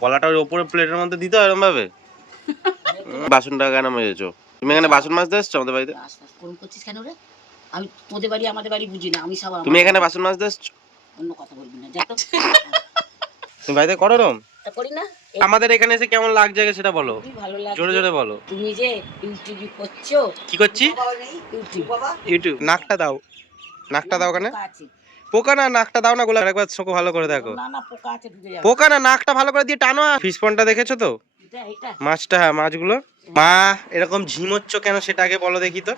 কলাটা ওই ওপরে প্লেটের মধ্যে দিতে হয় এরকম ভাবে। বাসনটা কেন মেজেছো? তুমি এখানে বাসন মাজতে এসছো আমাদের বাড়িতে? কোন করছিস কেন রে? আমি তোদের বাড়ি আমাদের বাড়ি বুঝি না, আমি সব তুমি এখানে বাসন মাজতে এসছো? অন্য কথা বলবি না, যা তো। তুমি বাড়িতে করো এরকম? তা করি না। আমাদের এখানে এসে কেমন লাগছে সেটা বলো, ভালো লাগে জোরে জোরে বলো। তুমি যে ইউটিউব করছো। কি করছি? ইউটিউব। নাকটা দাও, নাকটা দাও। কেন পোকা? না নাকটা দাও না, গোলা একবার চোখ ভালো করে দেখো। না না, পোকা আছে, ঢুকে যাবে। পোকা না, নাকটা ভালো করে দিয়ে টানো। ফিশ পন্ডটা দেখেছো তো? এটা মাছটা, হ্যাঁ মাছগুলো। মা এরকম ঝিমোচ্ছ কেন সেটা আগে বলো দেখি তো।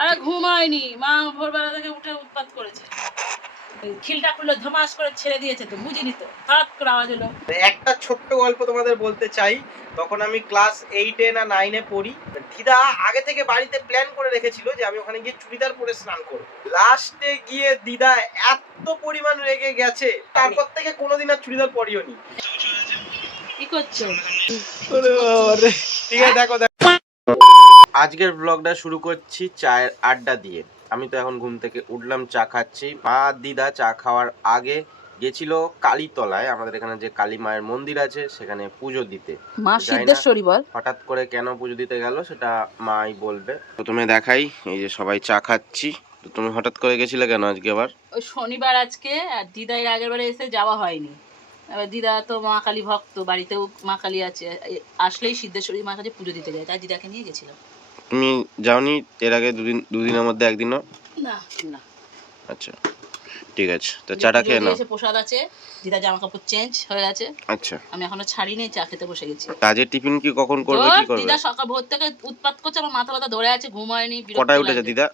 আরে ঘুমায়নি মা, ভোরবেলা থেকে উঠে উৎপাত করেছে। খিলটা খুললো, ধমাস করে ছেড়ে দিয়েছে, তো বুঝিনি তো, হঠাৎ করে আওয়াজ হলো। একটা ছোট্ট গল্প তোমাদের বলতে চাই। তখন আমি ক্লাস 8-এ না 9-এ পড়ি। দিদা আগে থেকে বাড়িতে প্ল্যান করে রেখেছিল যে আমি ওখানে গিয়ে চুড়িদার পরে স্নান করব। লাস্টে গিয়ে দিদা এত পরিমাণ রেগে গেছে, তারপর থেকে কোনোদিন আর চুড়িদার পরিও নি। কি করছো? ঠিক আছে, দেখো দেখো। আজকের ব্লগটা শুরু করছি চায়ের আড্ডা দিয়ে। আমি তো এখন ঘুম থেকে উঠলাম, চা খাচ্ছি। মা দিদা চা খাওয়ার আগে গেছিল কালীতলায়, আমাদের এখানে যে কালী মায়ের মন্দির আছে সেখানে পুজো দিতে। মা সিদ্ধেশ্বরী বল। হঠাৎ করে কেন পুজো দিতে গেল সেটা মাই বলবে। প্রথমে দেখাই, এই যে সবাই চা খাচ্ছি। তো তুমি হঠাৎ করে গেছিলে কেন আজকে আবার? ওই শনিবার আজকে, আর দিদা এর আগের বারে এসে যাওয়া হয়নি। এবার দিদা তো মা কালী ভক্ত, বাড়িতেও মা কালী আছে, আসলেই সিদ্ধেশ্বরী মার কাছে পুজো দিতে যায়, তাই দিদাকে নিয়ে গেছিলাম। তুমি যাওনি এর আগে? দুদিনের মধ্যে একদিনও না না। আচ্ছা ঠিক আছে, তো চাটা খেয়ে নাও। প্রসাদ আছে, দিদা জামা কাপড় চেঞ্জ হয়ে গেছে। আচ্ছা, আমি এখনো ছাড়িনি, চা খেতে বসে গেছি। কাজের টিফিন কি কখন করবে, কি করবে? দিদা সকাল ভোর থেকে উৎপাত করছে, আমার মাথা ব্যথা ধরে আছে, ঘুম হয়নি। কটায় উঠেছে দিদা?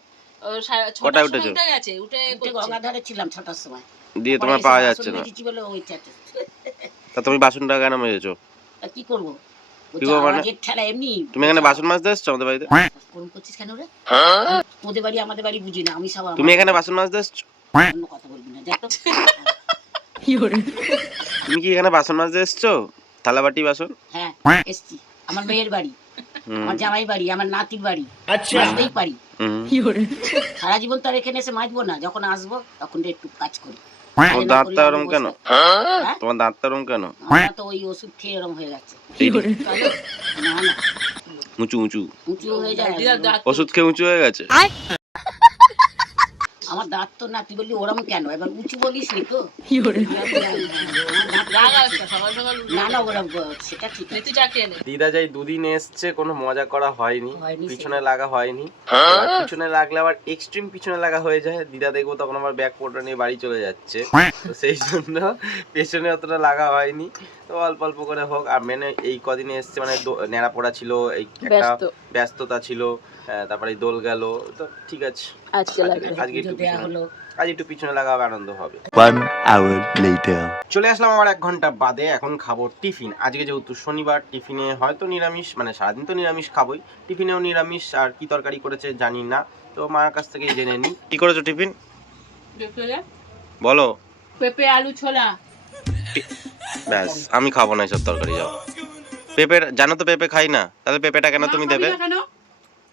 কটায় উঠেছে? উঠে গেছে, উঠে গঙ্গাধারে ছিলাম 6টার সময়। দিয়ে তোমার পাওয়া যাচ্ছে না। বলে ওই চারটে। তা তুমি বাসনটা কেন মেজেছো? কি করব? কি করবো মানে? ঠেলা এমনি। তুমি এখানে বাসন মাজতে এসছো আমাদের বাড়িতে? কোন করছিস কেন রে? তোদের বাড়ি আমাদের বাড়ি বুঝি না, আমি সব তুমি এখানে বাসন মাজতে এসছো? অন্য কথা বলবি না, যা তো। তুমি কি এখানে বাসন মাজতে এসছো? থালা বাটি বাসন? হ্যাঁ এসছি। আমার মেয়ের বাড়ি, আমার জামাই বাড়ি, আমার নাতির বাড়ি, মাজতেই পারি। সারা জীবন তো আর এখানে এসে মাজবো না, যখন আসবো তখন একটু কাজ করি। তোমার দাঁতটা ওরম কেন? তোমার দাঁতটা ওরম কেন? আমার তো ওই ওষুধ খেয়ে এরম হয়ে যাচ্ছে। না না, উঁচু উঁচু উঁচু হয়ে যায়। ওষুধ খেয়ে উঁচু হয়ে গেছে। আমার দাঁত তো না, তুই বললি ওরম কেন, এবার উঁচু বলিস নি তো। না না, ওরম সেটা ঠিক আছে। দিদা যাই দুদিন এসছে, কোনো মজা করা হয়নি, পিছনে লাগা হয়নি। পিছনে লাগলে আবার এক্সট্রিম পিছনে লাগা হয়ে যায়, দিদা দেখবো তখন আবার ব্যাগ পোটা নিয়ে বাড়ি চলে যাচ্ছে। তো সেই জন্য পেছনে অতটা লাগা হয়নি। তো অল্প অল্প করে হোক। আর মেনে এই কদিনে এসছে, মানে নেড়া পড়া ছিল, এই একটা ব্যস্ততা ছিল, তারপরে দোল গেল, তো ঠিক আছে আজকে একটু পিছনে লাগা হবে, আনন্দ হবে। 1 hour later. চলে আসলাম আবার 1 ঘন্টা বাদে। এখন খাবো টিফিন। আজকে যেহেতু শনিবার, টিফিনে হয়তো নিরামিষ, মানে সারাদিন তো নিরামিষ খাবোই, টিফিনেও নিরামিষ। আর কি তরকারি করেছে জানি না, তো মায়ের কাছ থেকেই জেনে নি। কি করেছো টিফিন বলো? পেঁপে আলু ছোলা। ব্যাস, আমি খাবো না এসব তরকারি। যাও। পেঁপে জানো তো পেঁপে খাই না, তাহলে পেঁপেটা কেন তুমি দেবে?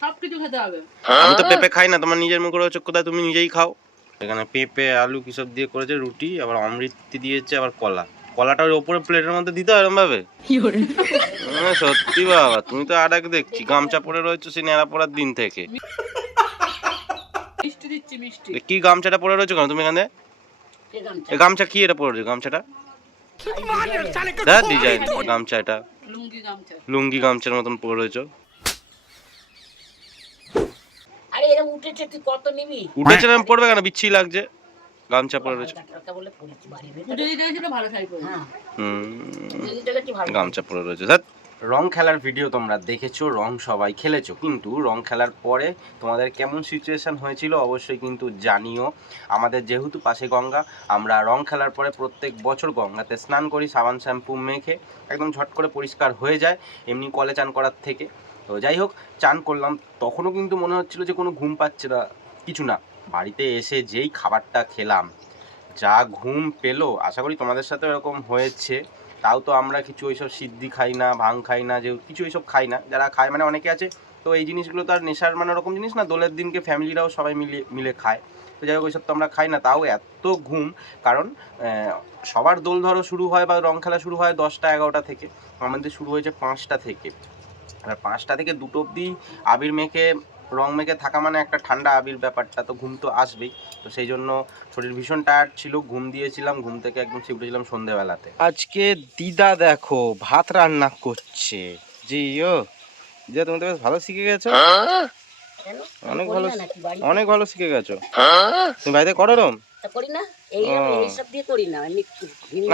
সবকিছু খেতে হবে। আমি তো পেঁপে খাই না, তোমার নিজের মুখে রয়েছে কোথায়, তুমি নিজেই খাও। এখানে পেঁপে আলু কিসব দিয়ে করেছে, রুটি, আবার অমৃতি দিয়েছে, আবার কলা। কলাটা ওই ওপরে প্লেটের মধ্যে দিতে হয় এরকম ভাবে? সত্যি বাবা, তুমি তো আর এক দেখছি গামছা পরে রয়েছো সেই নেড়া পড়ার দিন থেকে। মিষ্টি দিচ্ছি, মিষ্টি। কি গামছাটা পরে রয়েছো কেন তুমি এখানে? গামছা কি এটা পরে রয়েছে? গামছাটা ডিজাইন গামছা, এটা লুঙ্গি গামছার মতন পরে রয়েছো। আরে এরকম উঠেছে, তুই কত নিবি? উঠেছে না পড়বে কেন, বিচ্ছি লাগছে, গামছা পরে রয়েছে। গামছা পরে রয়েছে। রং খেলার ভিডিও তোমরা দেখেছো, রং সবাই খেলেছো, কিন্তু রং খেলার পরে তোমাদের কেমন সিচুয়েশন হয়েছিল অবশ্যই কিন্তু জানিও। আমাদের যেহেতু পাশে গঙ্গা, আমরা রং খেলার পরে প্রত্যেক বছর গঙ্গাতে স্নান করি, সাবান শ্যাম্পু মেখে একদম ঝট করে পরিষ্কার হয়ে যায়, এমনি কলে চান করার থেকে। তো যাই হোক, চান করলাম, তখনও কিন্তু মনে হচ্ছিল যে কোনো ঘুম পাচ্ছে না, কিছু না। বাড়িতে এসে যেই খাবারটা খেলাম, যা ঘুম পেলো, আশা করি তোমাদের সাথে এরকম হয়েছে। তাও তো আমরা কিছু ওইসব সিদ্ধি খাই না, ভাং খাই না, যে কিছু ওইসব খাই না। যারা খায় মানে অনেকে আছে, তো এই জিনিসগুলো তো আর নেশার মানে ওরকম জিনিস না, দোলের দিনকে ফ্যামিলিরাও সবাই মিলে খায়। তো যাই হোক ওইসব তো আমরা খাই না, তাও এত ঘুম, কারণ সবার দোল ধরো শুরু হয় বা রং খেলা শুরু হয় 10টা 11টা থেকে, আমাদের শুরু হয়েছে 5টা থেকে। আর 5টা থেকে 2টো অবধি আবির মেখে রং মেখে থাকা মানে একটা ঠান্ডা আবির ব্যাপারটা, তো ঘুম তো আসবেই। তো সেই জন্য শরীর ভীষণ টায়ার্ড ছিল, ঘুম দিয়েছিলাম, ঘুম থেকে একদম সে উঠেছিলাম সন্ধ্যেবেলাতে। আজকে দিদা দেখো ভাত রান্না করছে। জি ও দিদা, তুমি তো বেশ ভালো শিখে গেছো, কেন? অনেক করি ভালো, না নাকি বাড়িতে? অনেক ভালো শিখে গেছো। তুমি বাড়িতে করো রম? তা করি না, এইসব দিয়ে করি না এমনি।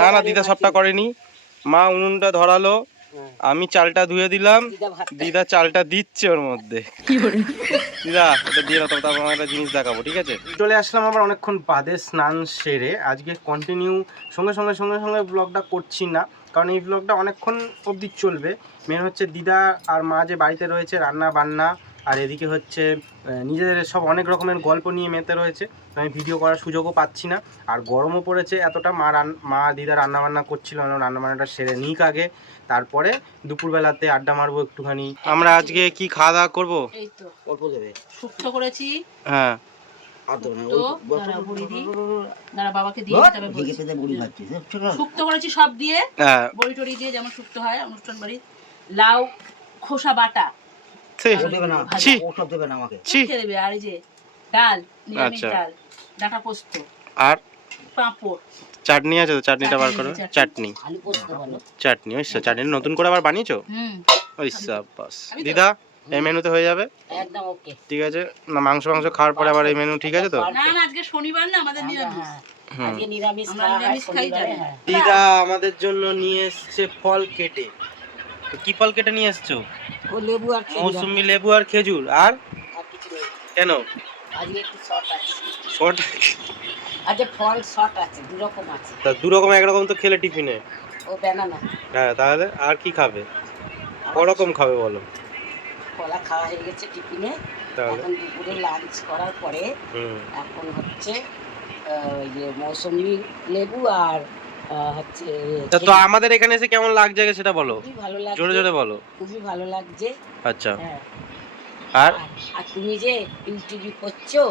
না না, দিদা সবটা করেনি, মা উনুনটা ধরালো, আমি চালটা ধুয়ে দিলাম, দিদা চালটা দিচ্ছে ওর মধ্যে। দিদা ওটা দিয়ে দাও, তারপর আমার একটা জিনিস দেখাবো, ঠিক আছে? চলে আসলাম আবার অনেকক্ষণ বাদে স্নান সেরে। আজকে কন্টিনিউ সঙ্গে সঙ্গে ব্লগটা করছি না, কারণ এই ব্লগটা অনেকক্ষণ অবধি চলবে। মেন হচ্ছে দিদা আর মা যে বাড়িতে রয়েছে, রান্না বান্না, আর এদিকে হচ্ছে নিজেদের সব অনেক রকমের গল্প নিয়ে মেতে রয়েছে, আমি ভিডিও করার সুযোগও পাচ্ছি না। আর গরমও পড়েছে এতটা, মা দিদা রান্নাবান্না করছিল, রান্নাবান্নাটা সেরে নিক আগে, তারপরে দুপুরবেলাতে আড্ডা মারবো একটুখানি। আমরা আজকে কি খাওয়া দাওয়া করবো? এই তো অল্প দেবে। শুক্তো করেছি। হ্যাঁ, বাবাকে দিয়ে শুক্তো করেছি সব দিয়ে, বড়ি টড়ি দিয়ে যেমন শুক্তো হয় অনুষ্ঠান বাড়ি। লাউ খোসা বাটা খেয়ে দেবে, আর এই যে ডাল, নিরামিষ ডাল, ডাটা পোস্ত, আর পাঁপড়, চাটনি আছে তো, চাটনিটা বার করো। চাটনি, চাটনি ওই চাটনি নতুন করে আবার বানিয়েছো? ওই বাস দিদা, এই মেনুতে হয়ে যাবে একদম ওকে, ঠিক আছে না? মাংস খাওয়ার পরে আবার এই মেনু ঠিক আছে তো? না না, আজকে শনিবার না, আমাদের নিরামিষ। আজকে নিরামিষ, আমরা নিরামিষ খাই জানি। দিদা আমাদের জন্য নিয়ে এসেছে ফল কেটে। তো কি ফল কেটে নিয়ে এসছো? ও লেবু আর খেজুর। মৌসুমী লেবু আর খেজুর। আর আর কিছু নেই। কেন আজকে একটু শর্ট আছে। শর্ট? আজকে ফল শর্ট আছে, দু রকম আছে। তা দু রকম, একরকম তো খেলে টিফিনে। ও ব্যানানা। হ্যাঁ, তাহলে আর কি খাবে? করকম খাবে বলো? কলা খাওয়া হয়ে গেছে টিফিনে, এখন দুপুরে লাঞ্চ করার পরে এখন হচ্ছে ওই যে মৌসুমী লেবু আর হচ্ছে। তো আমাদের এখানে এসে কেমন লাগছে সেটা বলো, খুবই ভালো লাগছে, জোরে জোরে বলো। খুবই ভালো লাগছে। আচ্ছা, হ্যাঁ। আর আর তুমি যে ইউটিউব করছো,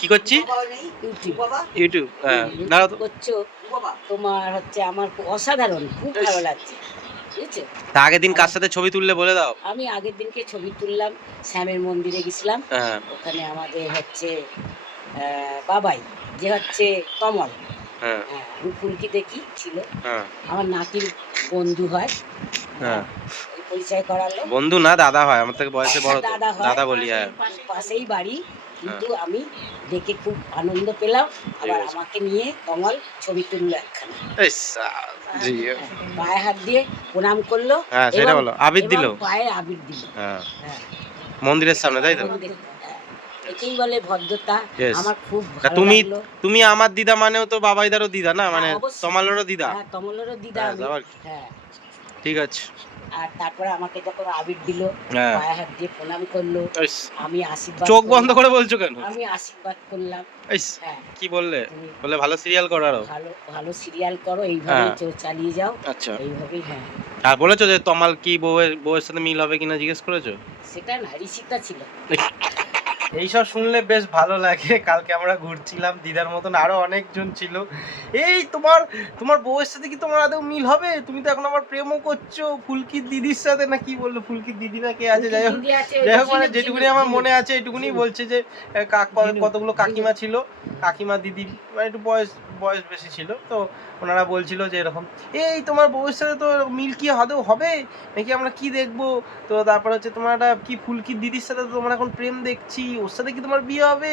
কি করছি? ইউটিউব করছো, তোমার হচ্ছে আমার অসাধারণ, খুব ভালো লাগছে, বুঝছো? তা আগের দিন কার সাথে ছবি তুললে বলে দাও। আমি আগের দিনকে ছবি তুললাম, শ্যামের মন্দিরে গেছিলাম, ওখানে আমাদের হচ্ছে বাবাই যে হচ্ছে কমল, আমি ফুলকি দেখি ছিল, আমার নাতির বন্ধু হয়, পরিচয় করালো। বন্ধু না, দাদা হয়, আমার থেকে বয়সে বড়, দাদা বলি। হ্যাঁ, পাশেই বাড়ি, কিন্তু আমি দেখে খুব আনন্দ পেলাম। আবার আমাকে নিয়ে কমল ছবি তুললো একখানা, পায়ে হাত দিয়ে প্রণাম করলো, সেটা বলো, আবির দিল, পায়ে আবির দিল মন্দিরের সামনে, তাই তো? একেই বলে ভদ্রতা। আমার খুব ভালো লাগলো। তুমি আমার দিদা মানেও তো বাবাইদারও দিদা না, মানে তমালেরও দিদা? হ্যাঁ, তমালেরও দিদা। হ্যাঁ, ঠিক আছে। আর তারপরে আমাকে যখন আবির দিল, পায়ে হাত দিয়ে প্রণাম করলো, আমি আশীর্বাদ। চোখ বন্ধ করে বলছো কেন? আমি আশীর্বাদ করলাম। কি বললে? বলে ভালো সিরিয়াল করো, আরো ভালো সিরিয়াল করো, এইভাবেই চালিয়ে যাও। আচ্ছা, এইভাবেই। হ্যাঁ, আর বলেছো যে তমাল কি বউয়ের সাথে মিল হবে কিনা জিজ্ঞেস করেছো? সেটা না, ঋষিতা ছিল। এইসব শুনলে বেশ ভালো লাগে। কালকে আমরা ঘুরছিলাম, দিদার মতন আরো অনেকজন ছিল। এই তোমার বউয়ের সাথে কি তোমার আদৌ মিল হবে? তুমি তো এখন আমার প্রেমও করছো ফুলকির দিদির সাথে, না কি বললো? ফুলকির দিদি না কে আছে, যাই হোক মানে যেটুকুনি আমার মনে আছে এটুকুনি বলছে যে কতগুলো কাকিমা ছিল, কাকিমা দিদি মানে একটু বয়স বেশি ছিল, তো ওনারা বলছিল যে এরকম, এই তোমার বউয়ের সাথে তো মিল কি আদৌ হবে নাকি, আমরা কি দেখবো? তো তারপর হচ্ছে তোমার একটা কি ফুলকির দিদির সাথে তো তোমার এখন প্রেম দেখছি, ওর সাথে কি তোমার বিয়ে হবে?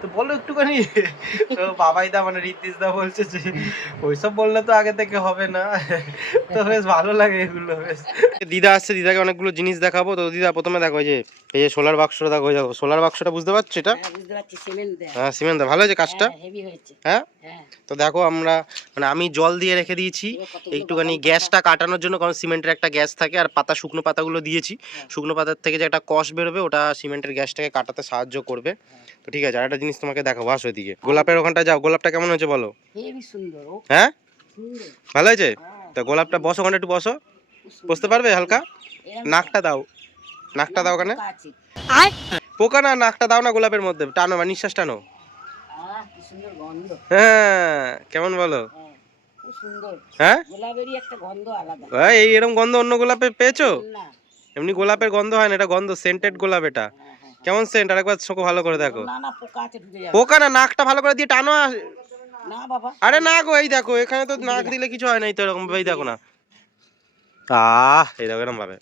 তো বলো একটুখানি। তো বাবাইদা মানে ঋদ্ধিসদা বলছে যে ওইসব বললে তো আগে থেকে হবে না। তো বেশ ভালো লাগে এগুলো। বেশ দিদা আসছে, দিদাকে অনেকগুলো জিনিস দেখাবো। তো দিদা প্রথমে দেখো এই যে সোলার বাক্সটা দেখো, সোলার বাক্সটা বুঝতে পারছো এটা? হ্যাঁ, সিমেন্ট ভালো হয়েছে কাজটা। হ্যাঁ, তো দেখো আমরা মানে আমি জল দিয়ে রেখে দিয়েছি একটুখানি গ্যাসটা কাটানোর জন্য, কারণ সিমেন্টের একটা গ্যাস থাকে, আর শুকনো পাতাগুলো দিয়েছি। শুকনো পাতার থেকে যে একটা কষ বেরোবে, ওটা সিমেন্টের গ্যাসটাকে কাটাতে সাহায্য করবে। তো ঠিক আছে, আর একটা জিনিস তোমাকে দেখাবো, আসো এদিকে। গোলাপের ওখানটা যাও, গোলাপটা কেমন হয়েছে বলো? হ্যাঁ, ভালো হয়েছে। তো গোলাপটা বসো, ওখানে একটু বসো, বসতে পারবে? হালকা নাকটা দাও, নাকটা দাও ওখানে। পোকা আছে। পোকা না, নাকটা দাও না গোলাপের মধ্যে, টানো বা নিঃশ্বাস টানো। কি সুন্দর গন্ধ। হ্যাঁ কেমন বলো? হ্যাঁ, খুব সুন্দর। হ্যাঁ গোলাপেরই একটা গন্ধ আলাদা। এই এরকম গন্ধ অন্য গোলাপে পেয়েছো? না। এমনি গোলাপের গন্ধ হয় না, এটা গন্ধ সেন্টেড গোলাপ এটা। কেমন সেন্ট আরেকবার চোখ ভালো করে দেখো। না না, পোকা আছে, ঢুকে যাবে। পোকা না, নাকটা ভালো করে দিয়ে টানো। না বাবা। আরে না গো, এই দেখো এখানে তো নাক দিলে কিছু হয় না, এই তো এরকম ভাবে দেখো না। এই দেখো এরকম ভাবে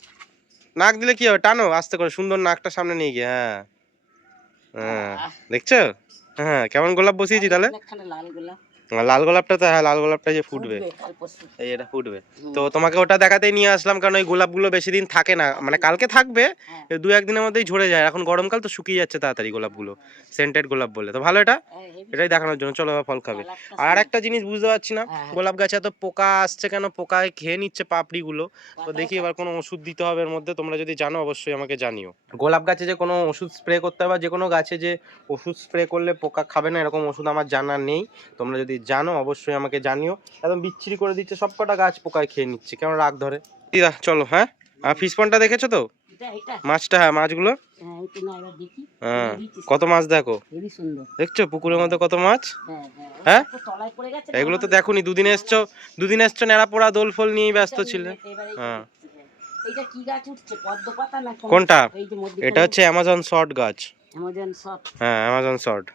নাক দিলে কি হবে, টানো আস্তে করে, সুন্দর নাকটা সামনে নিয়ে গিয়ে। হ্যাঁ হ্যাঁ দেখছো? হ্যাঁ কেমন গোলাপ বসিয়েছি তাহলে? একখানা লাল গোলাপ। লাল গোলাপটা তো, হ্যাঁ লাল গোলাপটা যে ফুটবে, কাল পরশু। এই এটা ফুটবে। তো তোমাকে ওটা দেখাতেই নিয়ে আসলাম, কারণ ওই গোলাপগুলো বেশি দিন থাকে না, মানে কালকে থাকবে, দু একদিনের মধ্যেই ঝরে যায়। এখন গরমকাল তো শুকিয়ে যাচ্ছে তাড়াতাড়ি গোলাপগুলো, সেন্টেড গোলাপ বলে। তো ভালো এটা, এটাই দেখানোর জন্য। চলো এবার ফল খাবে। আর একটা জিনিস বুঝতে পারছি না, গোলাপ গাছে এত পোকা আসছে কেন? পোকায় খেয়ে নিচ্ছে পাপড়িগুলো। তো দেখি এবার কোনো ওষুধ দিতে হবে এর মধ্যে, তোমরা যদি জানো অবশ্যই আমাকে জানিও। গোলাপ গাছে যে কোনো ওষুধ স্প্রে করতে হবে, যে কোনো গাছে যে ওষুধ স্প্রে করলে পোকা খাবে না, এরকম ওষুধ আমার জানা নেই। তোমরা যদি জানো অবশ্যই আমাকে জানিও। একদম বিচ্ছিরি করে দিচ্ছে, সবকটা গাছ পোকায় খেয়ে নিচ্ছে, কেমন রাগ ধরে। দিদা চলো। হ্যাঁ আর ফিশ পন্ডটা দেখেছো তো? মাছটা, হ্যাঁ মাছগুলো, হ্যাঁ কত মাছ দেখো, দেখছো পুকুরের মধ্যে কত মাছ। হ্যাঁ এগুলো তো দেখোনি, দুদিন এসছো নেড়া পোড়া দোল ফোল নিয়ে ব্যস্ত ছিলে। হ্যাঁ কোনটা? এটা হচ্ছে অ্যামাজন শর্ট গাছ। হ্যাঁ অ্যামাজন শর্ট।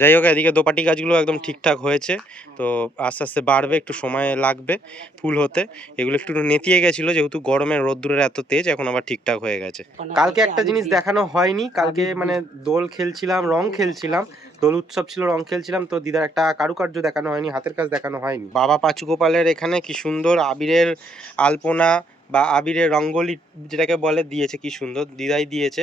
যাই হোক, এদিকে দোপাটি গাছগুলো একদম ঠিকঠাক হয়েছে, তো আস্তে আস্তে বাড়বে, একটু সময় লাগবে ফুল হতে। এগুলো একটু নেতিয়ে গেছিলো যেহেতু গরমের রোদ্দুরের এত তেজ, এখন আবার ঠিকঠাক হয়ে গেছে। কালকে একটা জিনিস দেখানো হয়নি, কালকে মানে দোল খেলছিলাম, রং খেলছিলাম, দোল উৎসব ছিল, রং খেলছিলাম, তো দিদার একটা কারুকার্য দেখানো হয়নি, হাতের কাজ দেখানো হয়নি। বাবা পাঁচু গোপালের এখানে কি সুন্দর আবিরের আলপনা বা আবিরের রঙ্গোলি যেটাকে বলে দিয়েছে, কি সুন্দর দিদাই দিয়েছে,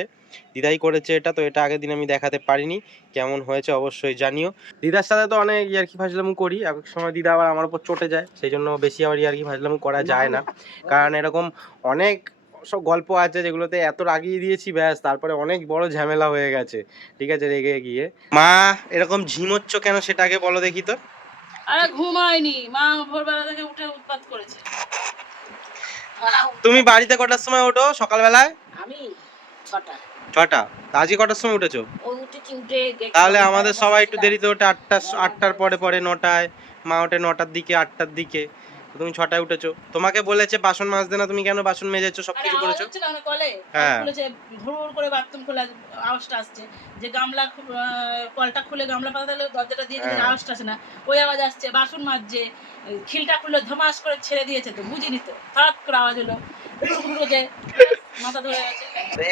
দিদাই করেছে এটা। তো এটা আগের দিন আমি দেখাতে পারিনি, কেমন হয়েছে অবশ্যই জানিও। দিদার সাথে তো অনেক ইয়ার্কি ফাজলামু করি, এক সময় দিদা আবার আমার উপর চটে যায়, সেই জন্য বেশি আবার ইয়ার্কি ফাজলামু করা যায় না। কারণ এরকম অনেক সব গল্প আছে যেগুলোতে এত রাগিয়ে দিয়েছি, ব্যাস তারপরে অনেক বড় ঝামেলা হয়ে গেছে। ঠিক আছে, রেগে গিয়ে। মা এরকম ঝিমোচ্ছ কেন সেটা আগে বলো দেখি তো। আরে ঘুমায়নি মা, ভোরবেলা থেকে উঠে উৎপাত করেছে। তুমি বাড়িতে কটার সময় ওঠো সকালবেলায়? আমি 6টা। 6টা? আজকে কটার সময় উঠেছো? তাহলে আমাদের সবাই একটু দেরিতে ওঠে, 8টার পরে 9টায়, মা ওঠে 9টার দিকে, 8টার দিকে, তুমি 6টায় উঠেছো। তোমাকে বলেছে বাসন মাজতে না, তুমি কেন বাসন মেজেছো, সবকিছু করেছো। হ্যাঁ ভুর করে বাথরুম খোলা আওয়াজটা আসছে, যে গামলা কলটা খুলে গামলা পাতালে দরজাটা দিয়ে দিলে আওয়াজটা আসে না, ওই আওয়াজ আসছে। বাসন মাজছে, খিলটা খুলে ধমাস করে ছেড়ে দিয়েছে, তো বুঝিনি তো, হঠাৎ করে আওয়াজ হলো, মাথা ধরে গেছে।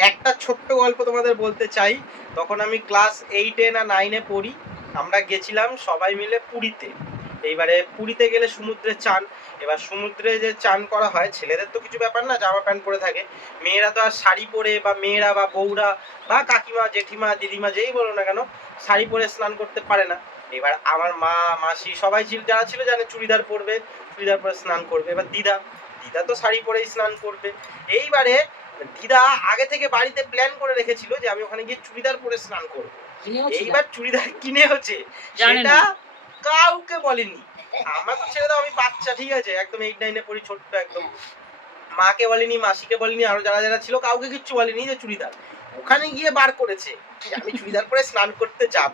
একটা ছোট্ট গল্প তোমাদের বলতে চাই। তখন আমি ক্লাস 8-এ না 9-এ পড়ি, আমরা গেছিলাম সবাই মিলে পুরীতে। এইবারে পুরীতে গেলে সমুদ্রে চান, এবার সমুদ্রে যে চান করা হয়, ছেলেদের তো কিছু ব্যাপার না, জামা প্যান্ট পরে থাকে, মেয়েরা তো আর শাড়ি পরে, বা মেয়েরা বা বউরা বা কাকিমা জেঠিমা দিদিমা যেই বলো না কেন, শাড়ি পরে স্নান করতে পারে না। এবার আমার মা মাসি সবাই যারা ছিল জানে চুড়িদার পরবে, চুড়িদার পরে স্নান করবে। এবার দিদা তো শাড়ি পরেই স্নান করবে। এইবারে দিদা আগে থেকে বাড়িতে প্ল্যান করে রেখেছিল যে আমি ওখানে গিয়ে চুড়িদার পরে স্নান করবো। এইবার চুড়িদার কিনে হচ্ছে, সেটা কাউকে বলেনি। আমরা তো ছেড়ে দাও, আমি বাচ্চা, ঠিক আছে, একদম 8-9-এ পড়ি, ছোট্ট একদম। মাকে বলেনি, মাসিকে বলেনি, আরো যারা যারা ছিল কাউকে কিচ্ছু বলেনি যে চুড়িদার। ওখানে গিয়ে বার করেছে যে আমি চুড়িদার পরে স্নান করতে যাব।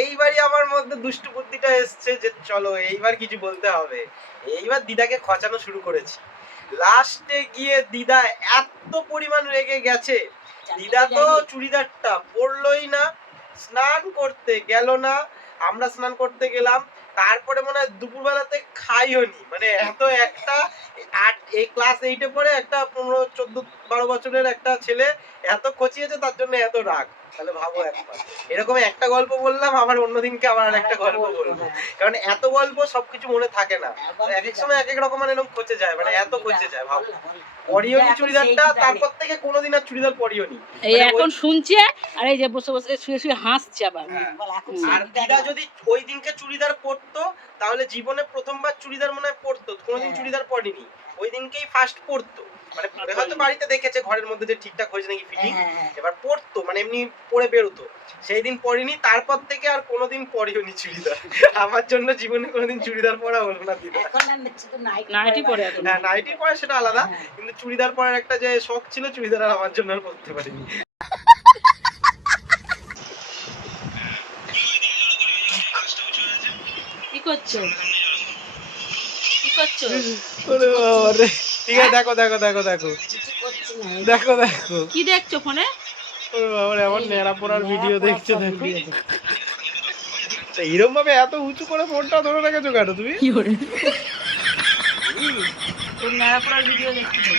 এইবারই আমার মধ্যে দুষ্টু বুদ্ধিটা এসছে যে চলো এইবার কিছু বলতে হবে। এইবার দিদাকে খচানো শুরু করেছি। লাস্টে গিয়ে দিদা এত পরিমাণ রেগে গেছে, দিদা তো চুড়িদারটা পরলোই না, স্নান করতে গেল না, আমরা স্নান করতে গেলাম, তারপরে মনে হয় দুপুরবেলাতে খাইও নি। মানে এত একটা এই ক্লাস 8-এ পড়ে একটা 15-14-12 বছরের একটা ছেলে এত খচিয়েছে, তার জন্য এত রাগ। তাহলে ভাবো একবার, এরকম একটা গল্প বললাম, আবার অন্যদিনকে আবার একটা গল্প বলবো, কারণ এত গল্প সবকিছু মনে থাকে না, এক এক সময় এক এক রকম এরকম খচে যায়, মানে এত খচে যায়। ভাবো পরিওনি চুড়িদারটা, তারপর থেকে কোনোদিন আর চুড়িদার পরিওনি। এই এখন শুনছে, আর এই যে বসে বসে শুয়ে শুয়ে হাসছে আবার। আর দিদা যদি ওই দিনকে চুড়িদার পরতো, তাহলে জীবনে প্রথমবার চুড়িদার মনে হয় পরতো, কোনোদিন চুড়িদার পরেনি, ওই দিনকেই ফার্স্ট পরতো। মানে পরে হয়তো বাড়িতে দেখেছে ঘরের মধ্যে যে ঠিকঠাক হয়েছে নাকি ফিটিং, হ্যাঁ। এবার পরতো মানে এমনি পরে বেরোতো, সেই দিন পরিনি, তারপর থেকে আর কোনোদিন পরিওনি চুড়িদার। আমার জন্য জীবনে কোনোদিন চুড়িদার পরা হলো না দিদা। এখন আর শুধু নাইটি পরে এখন। হ্যাঁ নাইটি পরে সেটা আলাদা, হ্যাঁ। কিন্তু চুড়িদার পরার একটা যে শখ ছিল, চুড়িদার আর আমার জন্য আর পরতে পারিনি। কি করছো কি করছো? ওরে বাবা রে। ঠিক আছে, দেখো দেখো দেখো দেখো কিছু করছি না। দেখো দেখো, কি দেখছো ফোনে? ওরে বাবা রে, আমার ন্যাড়া পড়ার ভিডিও ন্যাড়া দেখছো, পড়া দেখো video দেখছি। এইরকম ভাবে এত উঁচু করে ফোনটা ধরে রেখেছো কেন তুমি? তোর ন্যাড়া পড়ার ভিডিও দেখছো?